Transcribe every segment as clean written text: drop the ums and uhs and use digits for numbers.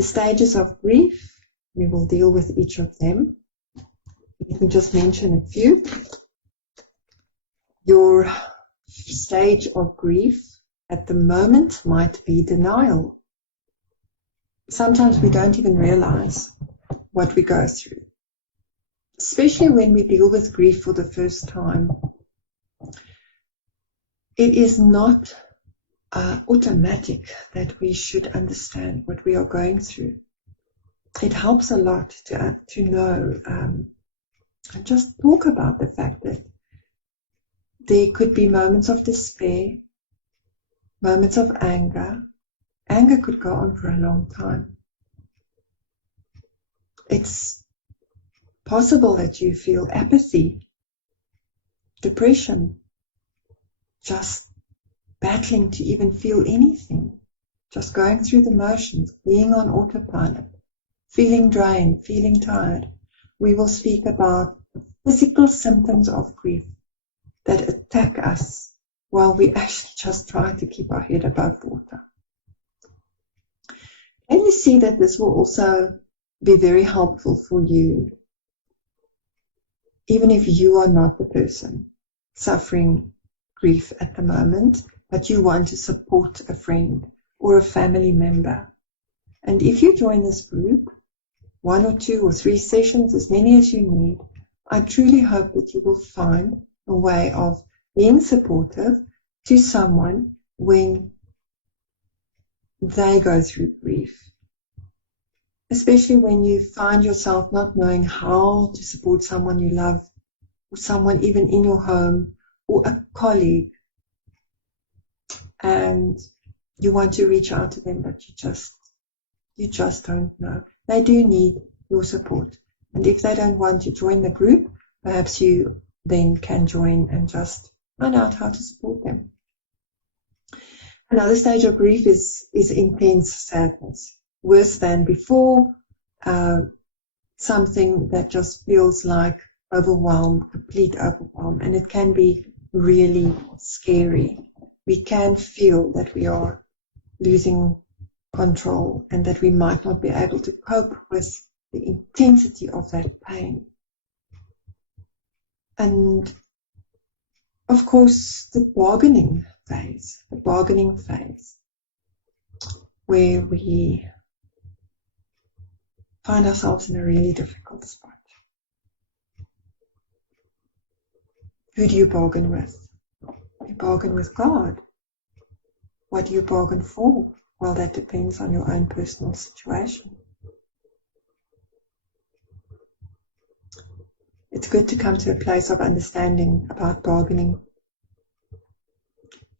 The stages of grief, we will deal with each of them. Let me just mention a few. Your stage of grief at the moment might be denial. Sometimes we don't even realize what we go through, especially when we deal with grief for the first time. It is not automatic that we should understand what we are going through. It helps a lot to know and just talk about the fact that there could be moments of despair, moments of anger. Anger could go on for a long time. It's possible that you feel apathy, depression, just battling to even feel anything, just going through the motions, being on autopilot, feeling drained, feeling tired. We will speak about physical symptoms of grief that attack us while we actually just try to keep our head above water. And you see that this will also be very helpful for you, even if you are not the person suffering grief at the moment, but you want to support a friend or a family member. And if you join this group, 1 or 2 or 3 sessions, as many as you need, I truly hope that you will find a way of being supportive to someone when they go through grief. Especially when you find yourself not knowing how to support someone you love, or someone even in your home, or a colleague, and you want to reach out to them, but you just don't know. They do need your support. And if they don't want to join the group, perhaps you then can join and just find out how to support them. Another stage of grief is intense sadness, worse than before, something that just feels like overwhelm, complete overwhelm, and it can be really scary. We can feel that we are losing control and that we might not be able to cope with the intensity of that pain. And of course, the bargaining phase, where we find ourselves in a really difficult spot. Who do you bargain with? You bargain with God. What do you bargain for? Well, that depends on your own personal situation. It's good to come to a place of understanding about bargaining.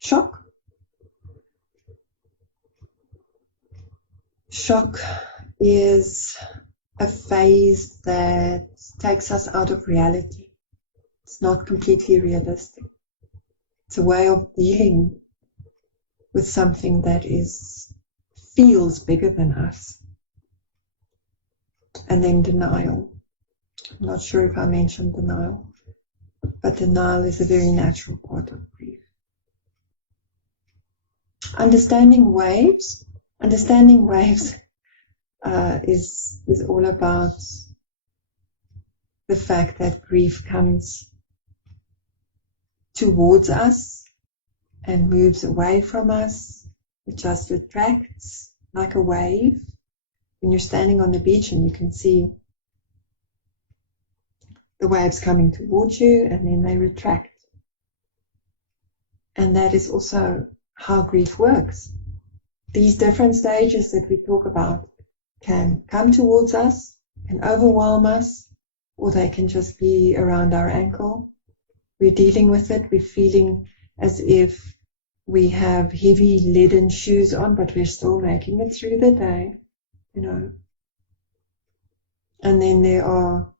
Shock. Shock is a phase that takes us out of reality. It's not completely realistic. It's a way of dealing with something that feels bigger than us. And then denial. I'm not sure if I mentioned denial, but denial is a very natural part of grief. Understanding waves is all about the fact that grief comes towards us and moves away from us. It just retracts like a wave. When you're standing on the beach and you can see the waves coming towards you, and then they retract. And that is also how grief works. These different stages that we talk about can come towards us, can overwhelm us, or they can just be around our ankle. We're dealing with it. We're feeling as if we have heavy leaden shoes on, but we're still making it through the day, And then there are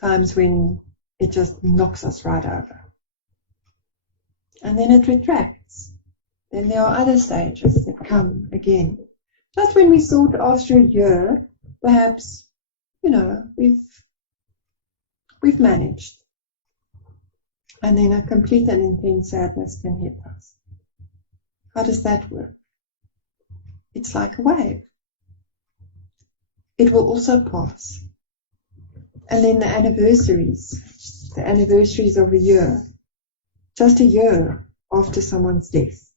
times when it just knocks us right over. And then it retracts. Then there are other stages that come again. Just when we thought after a year, perhaps, we've managed. And then a complete and intense sadness can hit us. How does that work? It's like a wave. it will also pass. And then the anniversaries of a year, just a year after someone's death,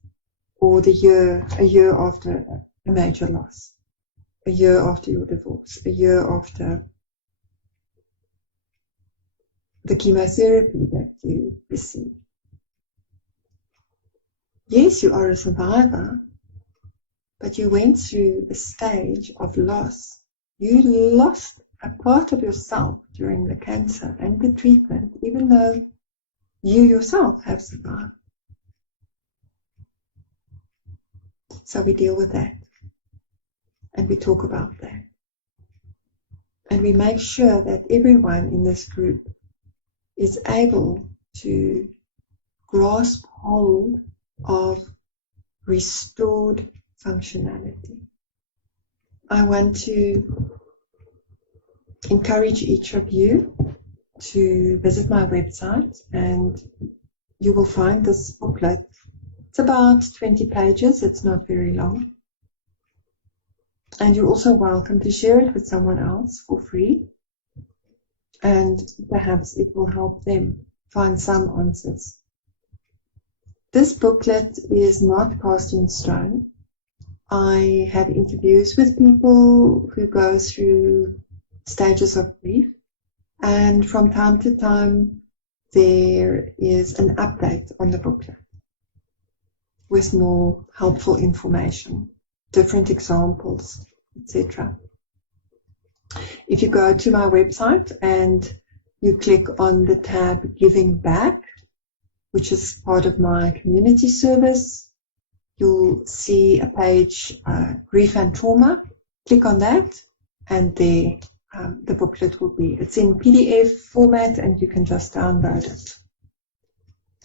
or a year after a major loss, a year after your divorce, a year after the chemotherapy that you received. Yes, you are a survivor, but you went through a stage of loss. You lost a part of yourself during the cancer and the treatment, even though you yourself have survived. So we deal with that, and we talk about that. And we make sure that everyone in this group is able to grasp hold of restored functionality. I want to encourage each of you to visit my website, and you will find this booklet. It's about 20 pages, it's not very long. And you're also welcome to share it with someone else for free, and perhaps it will help them find some answers. This booklet is not cast in stone. I have interviews with people who go through stages of grief, and from time to time there is an update on the booklet with more helpful information, different examples, etc. If you go to my website and you click on the tab Giving Back, which is part of my community service, you'll see a page, Grief and Trauma. Click on that, and there the booklet will be. It's in PDF format, and you can just download it,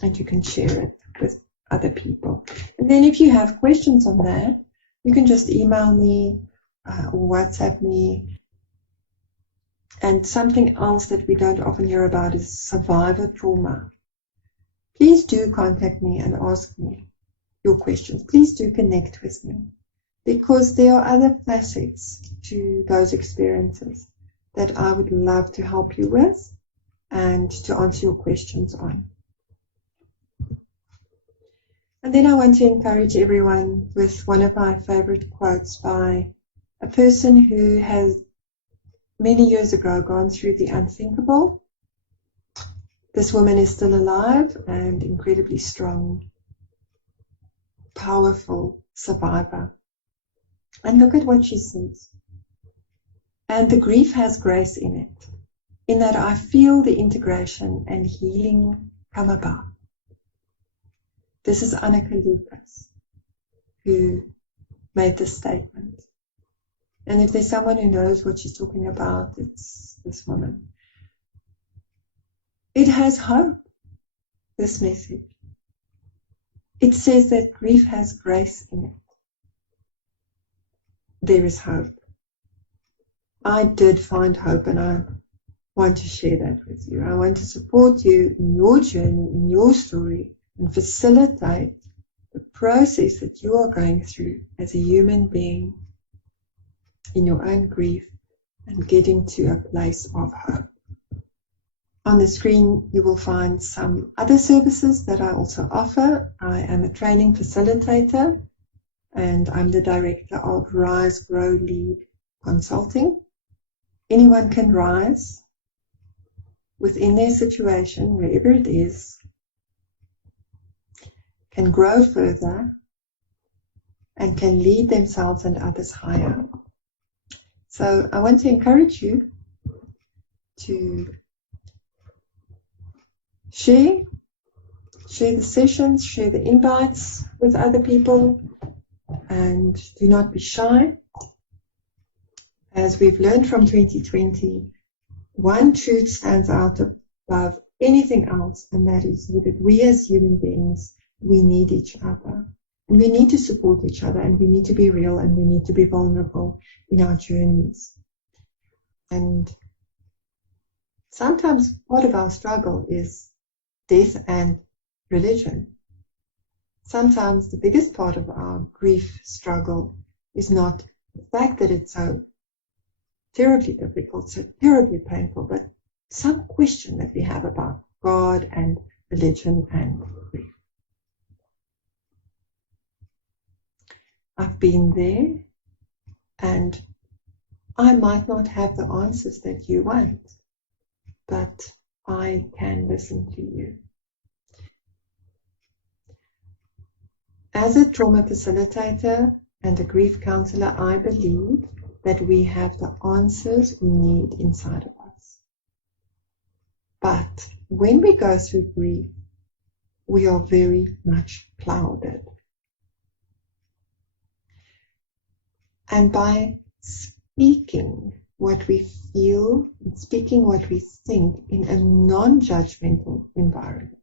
and you can share it with other people. And then if you have questions on that, you can just email me or WhatsApp me. And something else that we don't often hear about is survivor trauma. Please do contact me and ask me your questions. Please do connect with me, because there are other facets to those experiences that I would love to help you with and to answer your questions on. And then I want to encourage everyone with one of my favorite quotes by a person who has many years ago gone through the unthinkable. This woman is still alive and incredibly strong, powerful survivor. And look at what she says. And the grief has grace in it, in that I feel the integration and healing come about. This is Anneke Lucas who made this statement. And if there's someone who knows what she's talking about, it's this woman. It has hope, this message. It says that grief has grace in it. There is hope. I did find hope, and I want to share that with you. I want to support you in your journey, in your story, and facilitate the process that you are going through as a human being in your own grief and getting to a place of hope. On the screen, you will find some other services that I also offer. I am a training facilitator, and I'm the director of Rise, Grow, Lead Consulting. Anyone can rise within their situation, wherever it is, can grow further, and can lead themselves and others higher. So I want to encourage you to share the sessions, share the invites with other people, and do not be shy. As we've learned from 2020, one truth stands out above anything else, and that is that we as human beings, we need each other. And we need to support each other, and we need to be real, and we need to be vulnerable in our journeys. And sometimes part of our struggle is death and religion. Sometimes the biggest part of our grief struggle is not the fact that it's so terribly difficult, so terribly painful, but some question that we have about God and religion and grief. I've been there, and I might not have the answers that you want, but I can listen to you. As a trauma facilitator and a grief counselor, I believe that we have the answers we need inside of us. But when we go through grief, we are very much clouded. And by speaking what we feel, and speaking what we think in a non-judgmental environment,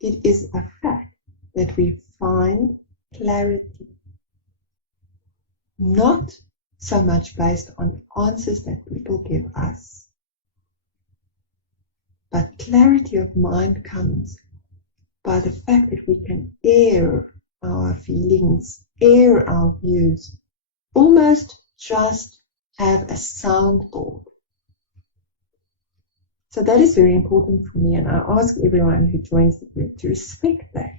it is a fact that we find clarity, not so much based on answers that people give us, but clarity of mind comes by the fact that we can air our feelings, air our views, almost just have a soundboard. So that is very important for me, and I ask everyone who joins the group to respect that.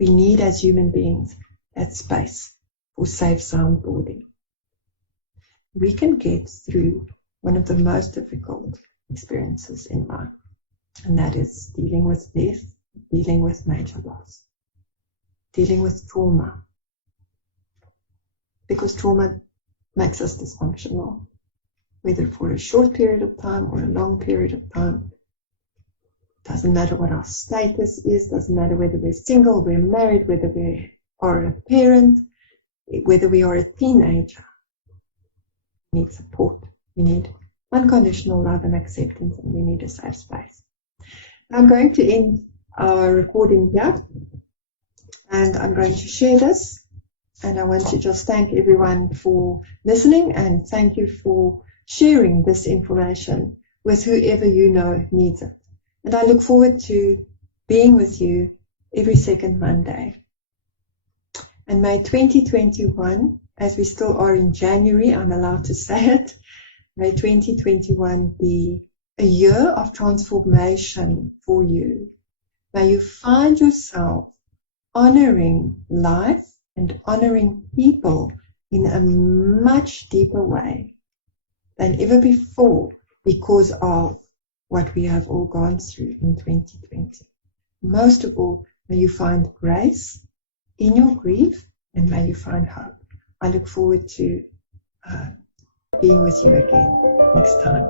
We need, as human beings, that space for safe soundboarding. We can get through one of the most difficult experiences in life, and that is dealing with death, dealing with major loss, dealing with trauma, because trauma makes us dysfunctional, whether for a short period of time or a long period of time. Doesn't matter what our status is, doesn't matter whether we're single, we're married, whether we are a parent, whether we are a teenager. We need support, we need unconditional love and acceptance, and we need a safe space. I'm going to end our recording here, and I'm going to share this, and I want to just thank everyone for listening, and thank you for sharing this information with whoever you know needs it. And I look forward to being with you every second Monday. And may 2021, as we still are in January, I'm allowed to say it, may 2021 be a year of transformation for you. May you find yourself honoring life and honoring people in a much deeper way than ever before, because of what we have all gone through in 2020. Most of all, may you find grace in your grief, and may you find hope. I look forward to being with you again next time.